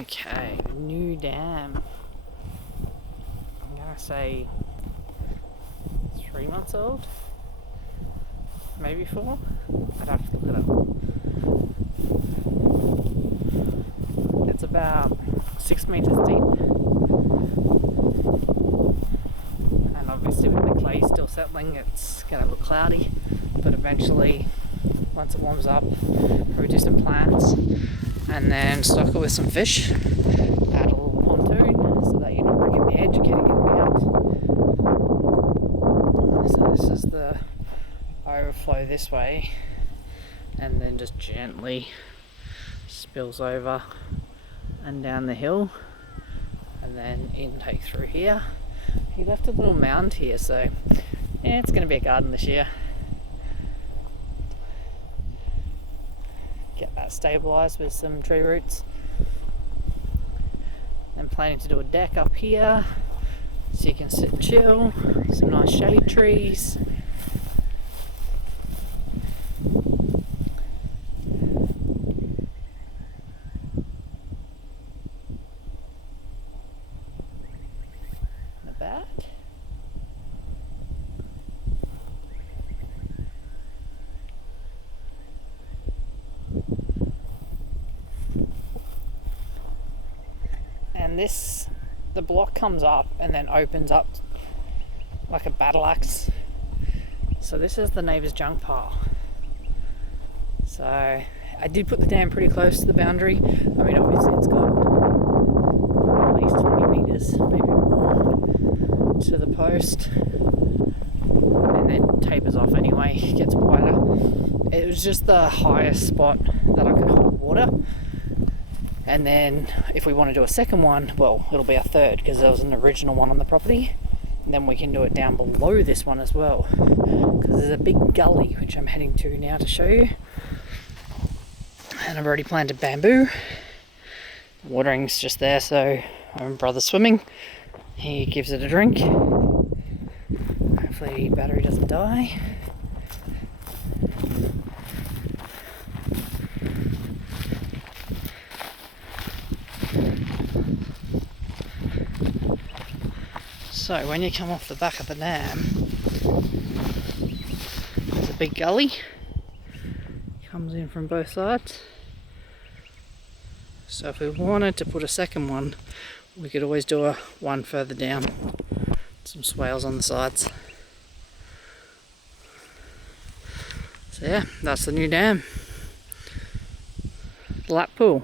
Okay, new dam. I'm gonna say 3 months old, maybe 4. I'd have to look it up. It's about 6 meters deep, and obviously with the clay still settling, it's gonna look cloudy. But eventually, once it warms up, probably do some plants, and then stock it with some fish. Add a little pontoon so that you're not breaking the edge, you're getting it out. So this is the overflow this way, and then just gently spills over and down the hill, and then intake through here. He left a little mound here, so yeah, it's going to be a garden this year. Get that stabilised with some tree roots. Then planning to do a deck up here so you can sit and chill. Some nice shade trees. The back. And the block comes up and then opens up like a battle axe. So this is the neighbour's junk pile. So I did put the dam pretty close to the boundary. I mean, obviously it's got at least 20 metres, maybe more, to the post, and then tapers off anyway, gets wider. It was just the highest spot that I could hold water. And then if we want to do a second one, well, it'll be a third because there was an original one on the property. And then we can do it down below this one as well, because there's a big gully which I'm heading to now to show you. And I've already planted bamboo. Watering's just there, so my brother's swimming. He gives it a drink. Hopefully battery doesn't die. So when you come off the back of the dam, there's a big gully. Comes in from both sides. So if we wanted to put a second one, we could always do one further down. Some swales on the sides. So yeah, that's the new dam. Lap pool.